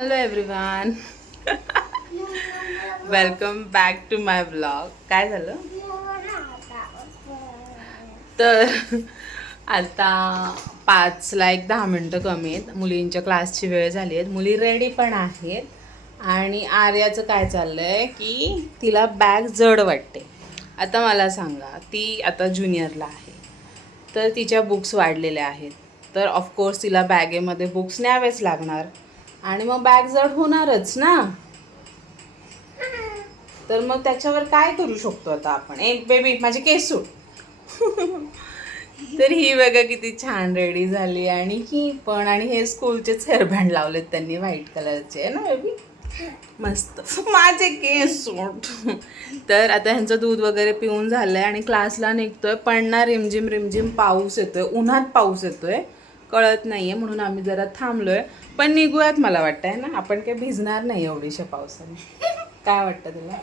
Hello everyone. Welcome back to my blog. काय झालं तर आता 5ला 10 मिनटं कमी आहेत. मुलींच्या क्लासची वेळ झाली आहे. मुली रेडी पण आहेत आणि आर्याचं काय चाललं आहे की तिला बॅग जड वाटते. आता मला सांगा, ती आता ज्युनियरला आहे तर तिच्या बुक्स वाढलेल्या आहेत, तर ऑफकोर्स तिला बॅगेमध्ये बुक्स न्यावेच लागणार आणि मग बॅग जड होणारच ना. तर मग त्याच्यावर काय करू शकतो आता आपण? एक बेबी माझे केस सूट. तर ही बघा किती छान रेडी झाली आणि ही पण, आणि हे स्कूलचेच हेअरबँड लावलेत त्यांनी व्हाईट कलरचे ना बेबी, मस्त. माझे केस सूट. तर आता ह्यांचं दूध वगैरे पिऊन झालंय आणि क्लासला निघतोय, पण ना रिमझिम रिमझिम पाऊस येतोय, उन्हात पाऊस येतोय, कळत नाहीये, म्हणून आम्ही जरा थांबलोय. पण निघूयात मला वाटतंय ना, आपण काही भिजणार नाही एवढीशा पावसाने. काय वाटतं तुला?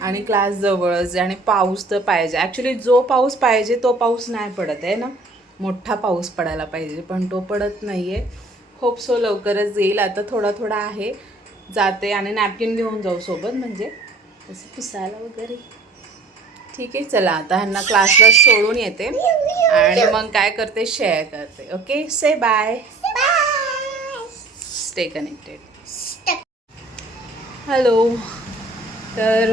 आणि क्लास जवळच आणि पाऊस तर पाहिजे. ॲक्च्युली जो पाऊस पाहिजे तो पाऊस नाही पडत आहे ना, मोठा पाऊस पडायला पाहिजे पण तो पडत नाही आहे. होप सो लवकरच येईल. आता थोडा थोडा आहे. जाते आणि नॅपकिन घेऊन जाऊ सोबत, म्हणजे असं पुसायला वगैरे. ठीक आहे, चला आता ह्यांना क्लासला सोडून येते आणि मग काय करते शेअर करते. ओके, से बाय. Stay connected. हॅलो. तर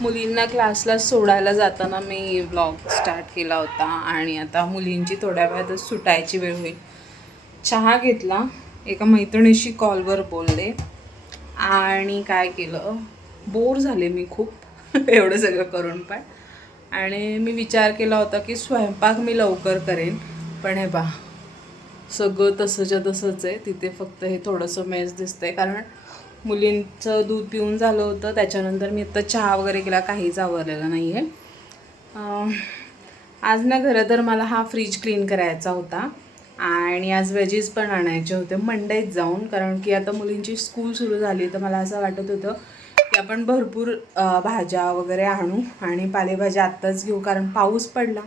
मुलींना क्लासला सोडायला जाताना मी व्लॉग स्टार्ट केला होता आणि आता मुलींची थोड्या वेळातच सुटायची वेळ होईल. चहा घेतला, एका मैत्रिणीशी कॉलवर बोलले आणि काय केलं, बोर झाले मी खूप एवढं सगळं करून पण. आणि मी विचार केला होता की स्वयंपाक मी लवकर करेन, पण हे बा सगळं तसंच्या तसंच आहे. तिथे फक्त हे थोडंसं मेस दिसतंय, कारण मुलींचं दूध पिऊन झालं होतं, त्याच्यानंतर मी आता चहा वगैरे केला, काहीच आवरलेलं नाही आहे. आज ना खरं तर मला हा फ्रीज क्लीन करायचा होता आणि आज वेजीज पण आणायचे होते मंडेत जाऊन, कारण की आता मुलींची स्कूल सुरू झाली. तर मला असं वाटत होतं की आपण भरपूर भाज्या वगैरे आणू आणि पालेभाज्या आत्ताच घेऊ, कारण पाऊस पडला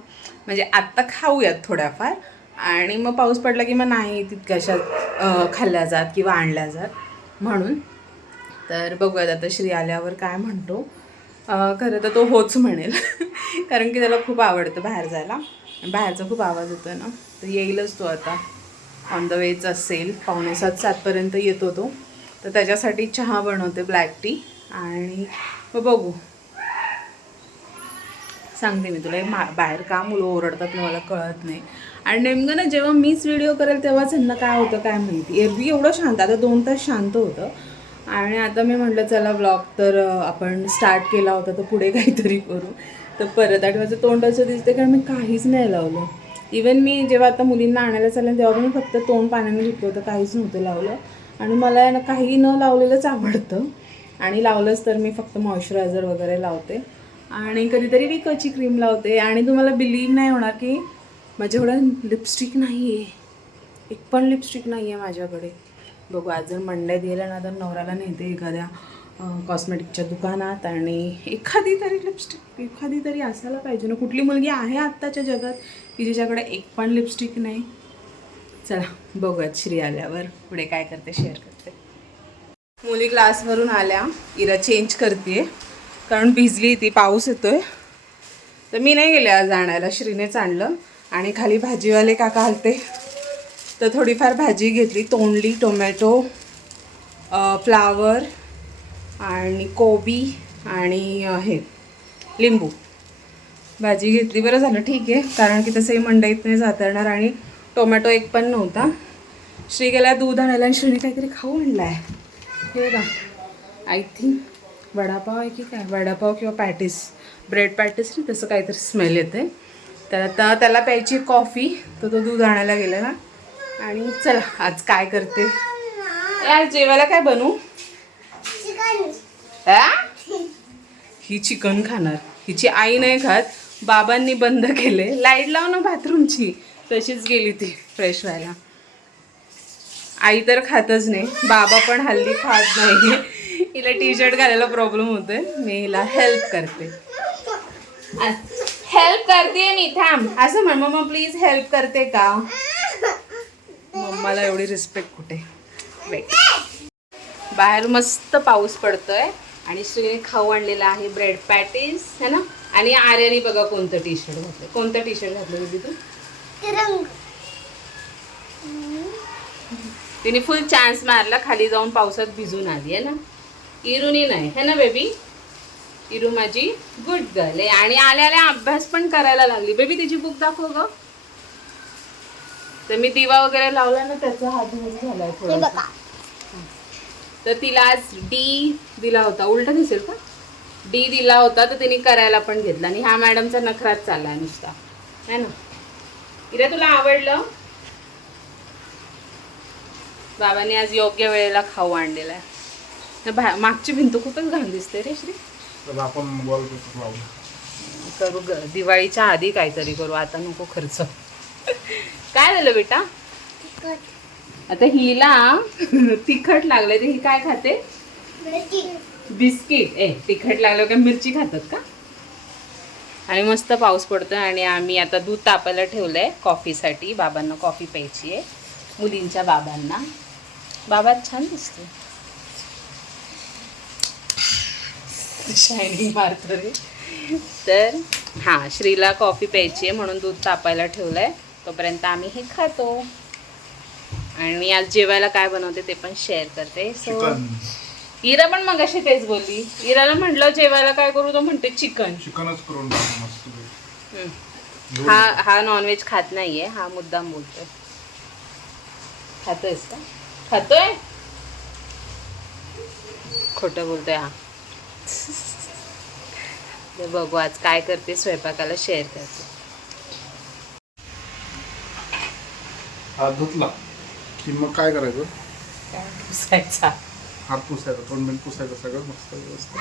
म्हणजे आत्ता खाऊयात थोड्याफार, आणि मग पाऊस पडला की मग नाही तितक्याशा खाल्ल्या जात किंवा आणल्या जात म्हणून. तर बघूयात आता श्री आल्यावर काय म्हणतो. खरं तर तो होच म्हणेल कारण की त्याला खूप आवडतं बाहेर जायला. बाहेरचा खूप आवाज होतो ना, तर येईलच तो आता. ऑन द वेच असेल, 6:45-7 येतो तो. तर त्याच्यासाठी चहा बनवते, ब्लॅक टी, आणि मग बघू. सांगते मी तुला, बाहेर का मुलं ओरडतात ना मला कळत नाही. आणि नेमकं ना जेव्हा मीच व्हिडिओ करेल तेव्हाच ह्यांना काय होतं काय माहिती. एरवी एवढं शांत, आता 2 तास शांत होतं आणि आता मी म्हटलं चला व्लॉग तर आपण स्टार्ट केला होता तर पुढे काहीतरी करू. तर परत आणि माझं तोंड असं दिसतं कारण मी काहीच नाही लावलं. इवन मी जेव्हा आता मुलींना आणायला चाललं तेव्हा पण फक्त तोंड पाण्याने धुतलं होतं, काहीच नव्हतं लावलं. आणि मला ना काही न लावलेलंच आवडतं, आणि लावलंच तर मी फक्त मॉइश्चरायझर वगैरे लावते आणि कधीतरी विकोची क्रीम लावते. आणि तुम्हाला बिलीव्ह नाही होणार की माझ्याकडं लिपस्टिक नाही आहे, एक पण लिपस्टिक नाही आहे माझ्याकडे. बघू आज जर मंडळात गेलं ना तर नवऱ्याला नेते एखाद्या कॉस्मेटिकच्या दुकानात, आणि एखादी तरी लिपस्टिक एखादी तरी असायला पाहिजे ना. कुठली मुलगी आहे आत्ताच्या जगात की जिच्याकडे एक पण लिपस्टिक नाही? चला बघूयात श्री आल्यावर पुढे काय करते, शेअर करते. मुली क्लासवरून आल्या, इरा चेंज करते कारण भिजली ती, पाऊस येतोय. तर मी नाही गेले आज आणायला, श्रीनेच आणलं. आणि खाली भाजीवाले काका आलते तर थोडीफार भाजी घेतली, तोंडली, टोमॅटो, फ्लावर आणि कोबी आणि हे लिंबू भाजी घेतली. बरं झालं, ठीक आहे, कारण की तसंही मंडईत नाही जाता येणार आणि टोमॅटो एक पण नव्हता. श्री गेला दूध आणायला आणि श्रीने काहीतरी खाऊ आणला आहे. हे बघा, आय थिंक वडापाव आहे की काय, वडापाव किंवा पॅटीस, ब्रेड पॅटीस नाही, तसं काहीतरी स्मेल येते. तर आता त्याला प्यायची कॉफी, तर तो दूध आणायला गेला ना. आणि चला आज काय करते, आज जेवायला काय बनवू? ही चिकन खाणार, हिची आई नाही खात, बाबांनी बंद केले. लाईट लाव ना बाथरूमची, तशीच गेली ती फ्रेश व्हायला. आई तर खातच नाही, बाबा पण हल्ली खात नाही. हिला टी शर्ट घालायला प्रॉब्लेम होतोय, मी हिला हेल्प करते. हेल्प करते मी, थांब असं म्हण. मम्मा प्लीज हेल्प करते का? मम्माला एवढी रिस्पेक्ट कुठे. वेट. बाहेर मस्त पाऊस पडतोय आणि श्रीने खाऊ आणलेला आहे ब्रेड पॅटीस है ना. आणि आर्याने बघा कोणतं टी शर्ट घातलं. कोणतं टी शर्ट घातलं बेबी तू? तिने फुल चान्स मारला, खाली जाऊन पावसात भिजून आली आहे ना. इरूनी नाही है ना बेबी. इरू माझी गुड गर्ल आहे आणि आल्या आल्या अभ्यास पण करायला लागली. बेबी तिची बुक दाखव ग. तर मी दिवा वगैरे लावला ना, त्याचा हात धुवून झालाय थोडा. तर तिला आज डी दिला होता, उलट दिसेल का, डी दिला होता, तर तिने करायला पण घेतला. आणि हा मॅडमचा नखराच चाललाय नुसता है ना. इरा तुला आवडलं? बाबांनी आज योग्य वेळेला खाऊ आणलेला आहे. मागची भिंत खूपच घाण दिसते रे श्री. आपण करू ग दिवाळीच्या आधी काहीतरी करू, आता नको खर्च. काय झालं बेटा? आता हिला तिखट लागलंय, तर ही काय खाते? बिस्किट. तिखट लागलं का मिरची खातात का? आणि मस्त पाऊस पडतोय आणि आम्ही आता दूध तापायला ठेवलंय कॉफीसाठी. बाबांना कॉफी प्यायची आहे, मुलींच्या बाबांना. बाबा छान दिसते, शायनिंग मारतो रे. तर हां, श्रीला कॉफी प्यायची आहे म्हणून दूध तापायला ठेवलंय. तोपर्यंत आम्ही हे खातो. आणि आज जेवायला काय बनवते ते पण शेअर करते. सो इरा पण मग अशी तेच बोलली. इराला म्हटलं जेवायला काय करू, तो म्हणते चिकन. चिकनच करून मस्त. हा नॉनव्हेज खात नाहीये, हा मुद्दाम बोलतोय. खातोयस का? खातोय, खोटं बोलतोय हा. बघू आज काय करते, स्वयंपाकाला शेअर करते. हात धुतला की मग काय करायचं? पुसायचा, हात पुसायचा, तोंड बिन पुसायचं, सगळं मस्त व्यवस्थित.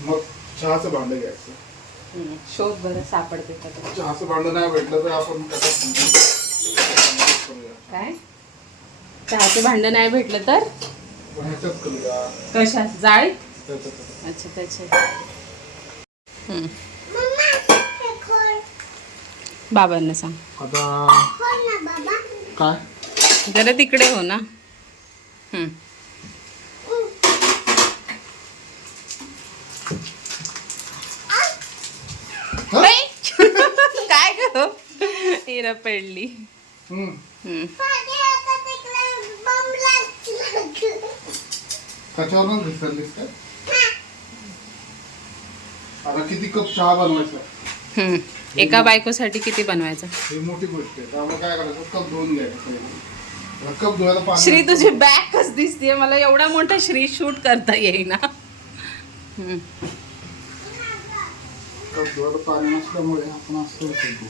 मग चहाचं भांडं घ्यायचं. शोध बरं सापडते का? चहाचं भांडं नाही भेटलं तर आपण काय? चहाचं भांडं नाही भेटलं तर ह्याच्यात करूया. कशात? जाळीत? त्याच्यात. अच्छा त्याच्यात. बाबांना सांग आता काय जरा तिकडे हो ना. काय करू, हिरा पडली. त्याच्यावरच विसरलीस काय? आता किती कप चहा बनवायचा? एका बायकोसाठी किती बनवायचं? ही मोठी गोष्ट आहे. त्यामुळे काय करायचं, कप धुवून घ्यायचं. कप धुवायला पाणी. श्री तुझी बॅग कस दिसते मला, एवढा मोठा श्री शूट करता येईना. कप धुवायला पाणी नसल्यामुळे आपण असं होतो.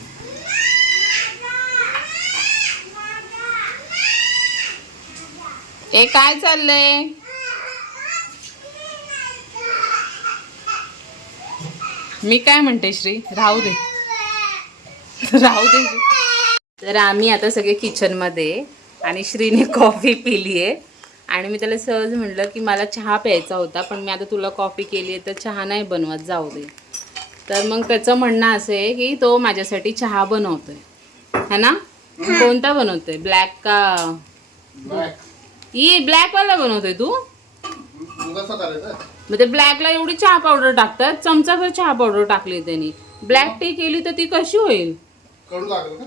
ए काय चाललंय? मी काय म्हणते श्री, राहू दे राहू दे. तर आम्ही आता सगळे किचनमध्ये आणि श्रीने कॉफी पिली आहे. आणि मी त्याला सहज म्हटलं की मला चहा प्यायचा होता, पण मी आता तुला कॉफी केली आहे तर चहा नाही बनवत, जाऊ दे. तर मग त्याचं म्हणणं असं आहे की तो माझ्यासाठी चहा बनवतोय है ना. कोणता बनवतोय, ब्लॅक का? ब्लॅकवाला बनवतोय तू? मग ते ब्लॅकला एवढी चहा पावडर टाकतात, चमचाभर चहा पावडर टाकली त्यांनी. ब्लॅक टी केली तर ती कशी होईल? कडू लागेल का?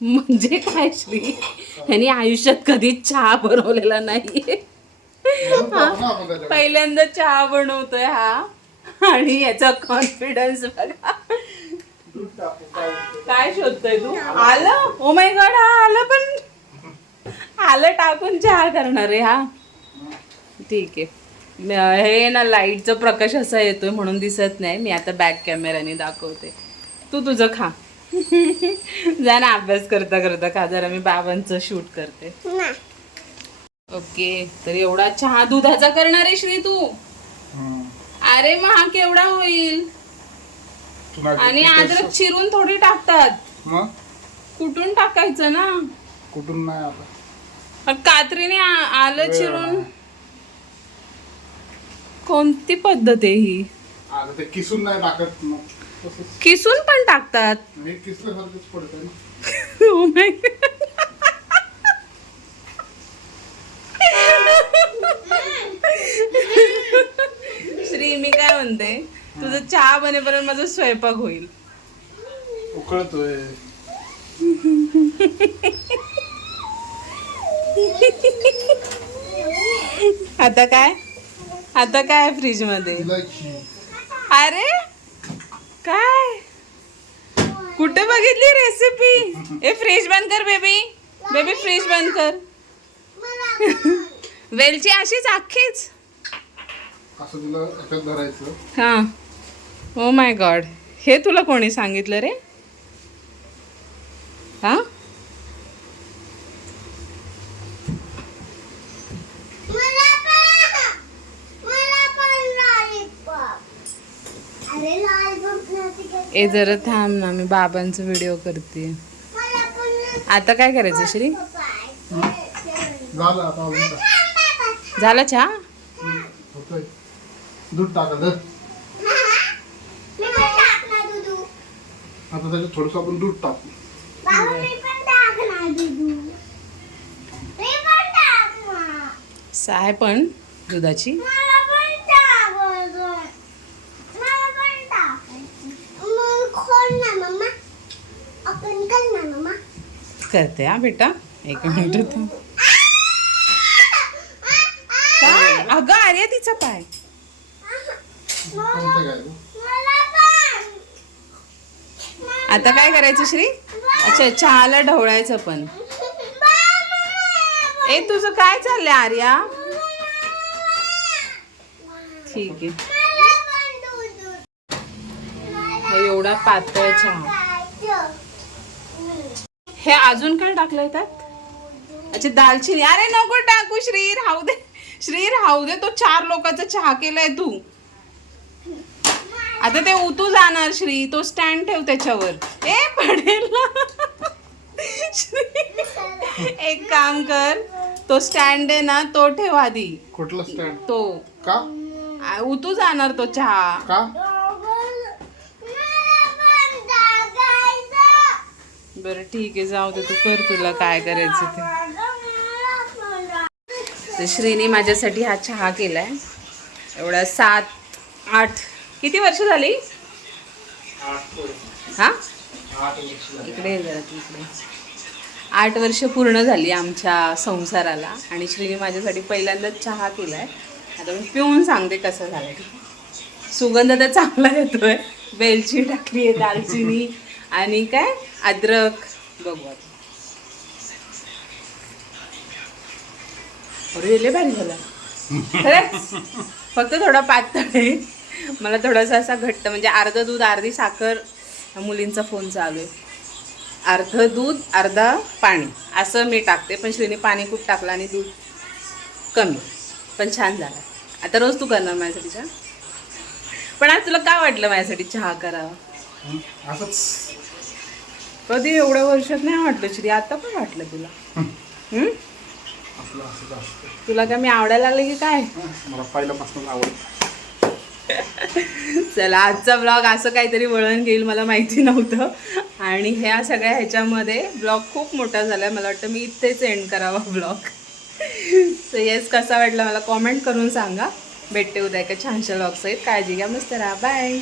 म्हणजे काय श्री, ह्यानी आयुष्यात कधीच चहा बनवलेला नाहीये. पहिल्यांदा चहा बनवतोय हा. आणि याचा कॉन्फिडन्स बघा. काय शोधतोय तू? आलं? ओ माय गॉड, हा आलं, पण आलं टाकून चहा करणार आहे हा. ठीक आहे. हे ना लाईटचा प्रकाश असा येतोय म्हणून दिसत नाही. मी आता बॅक कॅमेराने दाखवते. तू तुझं खा. जा ना, अभ्यास करता करता खा. जरा मी बाबांचं शूट करते. ओके. तर एवढा चहा दुधाचा करणार आहे श्री तू? अरे मग हा केवढा होईल? आणि अद्रक चिरून थोडी टाकतात. कुठून टाकायचं ना? कुठून नाही आता, कात्रीने आलं चिरून. कोणती पद्धत आहे ही? आता ते किसून नाही टाकत, किसून पण टाकतात. किसल्यासारखंच पडतं. Oh my God. म्हणते तुझं चहा बनेपर्यंत माझा स्वयंपाक होईल. उकळतोय. आता काय फ्रीज मध्ये? इलायची. अरे काय कुठे बघितली रेसिपी? ए फ्रीज बंद कर बेबी. बेबी फ्रीज बंद कर. वेलची अशीच अख्खीच. असं तिला याच्यात धरायचं. हा. ओ माय गॉड, हे तुला कोणी सांगितलं रे? हा. ए जरा थांब ना, मी बाबांचा व्हिडिओ करते. आता काय करायचं श्री? झालं आता अजून टाक. झाला चहा? होतंय. दूध टाकायचं. आता त्याच्यात थोडंसं आपण दूध टाकू. साय पण दुधाची. करते हा बेटा, एक मिनिट थांब. काय अगं आर्या तिचा पाय. कोणतं घ्यायचं? आता काय करायचं श्री? अच्छा चहाला ढवळायचं पण. ए तुझं काय चाललंय आर्या? ठीक आहे. हा एवढा पातळ चहा. हे अजून काय टाकलंय त्यात? अच्छा दालचिनी. अरे नको टाकू श्री, राहू दे. श्री राहू दे, तो 4 लोकांचा चहा केलाय तू. आता ते उतू जाणार श्री, तो स्टँड ठेव त्याच्यावर. ए पडेल ना. श्री, एक काम कर, तो स्टँड आहे ना तो ठेव आधी. कुठला स्टँड? तो का उतू जाणार तो चहा. का? बरं ठीक आहे, जाऊ दे, तू कर तुला काय करायचं ते. तर श्रीने माझ्यासाठी हा चहा केलाय. एवढा 7-8 किती वर्ष झाली? हा इकडे ये जरा तू इकडे. 8 वर्ष पूर्ण झाली आमच्या संसाराला आणि श्रीने माझ्यासाठी पहिल्यांदाच चहा केलाय. आता मी पिऊन सांगते कसं झालं. सुगंध तर चांगला येतोय. वेलची टाकली आहे, दालचिनी आणि काय अद्रक. बघू आता. अरे लय भारी झाला खरंच. फक्त थोडा पातळ आहे. मला थोडासा असा घट्ट, म्हणजे अर्ध दूध अर्धी साखर. मुलींचा फोन चालू आहे. अर्ध दूध अर्धा पाणी असं मी टाकते, पण श्रीने पाणी खूप टाकलं आणि दूध कमी, पण छान झाला. आता रोज तू करणार माझ्यासाठी चहा? पण आज तुला काय वाटलं माझ्यासाठी चहा करावा? असंच कधी एवढ्या वर्षात नाही वाटलं श्री, आता पण वाटलं तुला? आपलं असंच असतं. तुला काय मी आवडायला लागले की काय? मला पहिल्यापासून आवडतं. चला आजचा ब्लॉग असं काहीतरी वळण घेईल मला माहिती नव्हतं. आणि ह्या सगळ्या ह्याच्यामध्ये ब्लॉग खूप मोठा झाला. मला वाटतं मी इथेच एंड करावा ब्लॉग. सो येस, कसा वाटला मला कॉमेंट करून सांगा. भेटते उद्या एका छानशा ब्लॉग सहित. काळजी घ्या, मस्त राहा, बाय.